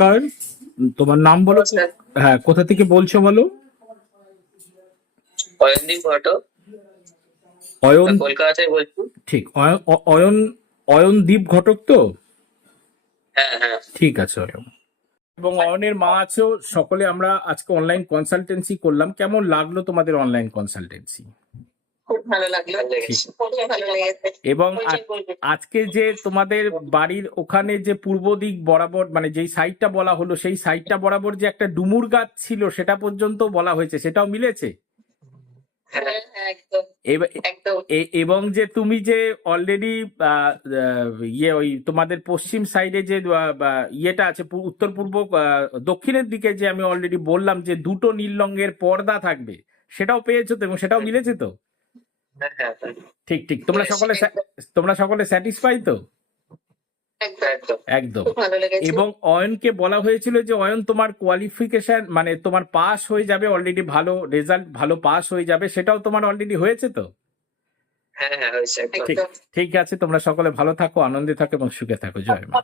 নমস্কার তোমার নাম বলো হ্যাঁ কোথা থেকে বলছো বলো? অয়নদীপ ঘটক অয়ন কলকাতা থেকে বলছি। ঠিক অয়ন অয়নদীপ ঘটক তো? হ্যাঁ হ্যাঁ। ঠিক আছে অয়ন। এবং অয়নের মা আছেও সকলে আমরা আজকে অনলাইন কনসালটেন্সি করলাম। কেমন লাগল তোমাদের অনলাইন কনসালটেন্সি ভালো লাগল ভালো লেগেছে। এবং আজকে যে তোমাদের বাড়ির ওখানে যে পূর্ব দিক বরাবর মানে যেই সাইডটা বলা হলো সেই সাইডটা বরাবর যে একটা ডুমুর গাছ ছিল সেটা পর্যন্ত বলা হয়েছে। সেটাও মিলেছে? হ্যাঁ হ্যাঁ, এবং যে তুমি যে অলরেডি ইয়ে ওই তোমাদের পশ্চিম সাইডে যে বা, ইয়েটা আছে উত্তর পূর্ব আহ, দক্ষিণের দিকে যে আমি অলরেডি বললাম যে দুটো নীল রঙের পর্দা থাকবে সেটাও পেয়েছ তো? এবং সেটাও মিলেছে তো? হ্যাঁ হ্যাঁ হ্যাঁ। ঠিক ঠিক। তোমরা সকলে তোমরা সকলে স্যাটিসফাই তো? একদম এবং অয়নকে বলা হয়েছিল যে অয়ন তোমার কোয়ালিফিকেশন মানে তোমার পাস হয়ে যাবে অলরেডি ভালো রেজাল্ট ভালো পাস হয়ে যাবে। সেটাও তোমার অলরেডি হয়েছে তো? হ্যাঁ হ্যাঁ ঠিক ঠিক আছে। তোমরা সকলে ভালো থাকো আনন্দে থাকো এবং সুখে থাকো। জয় মা।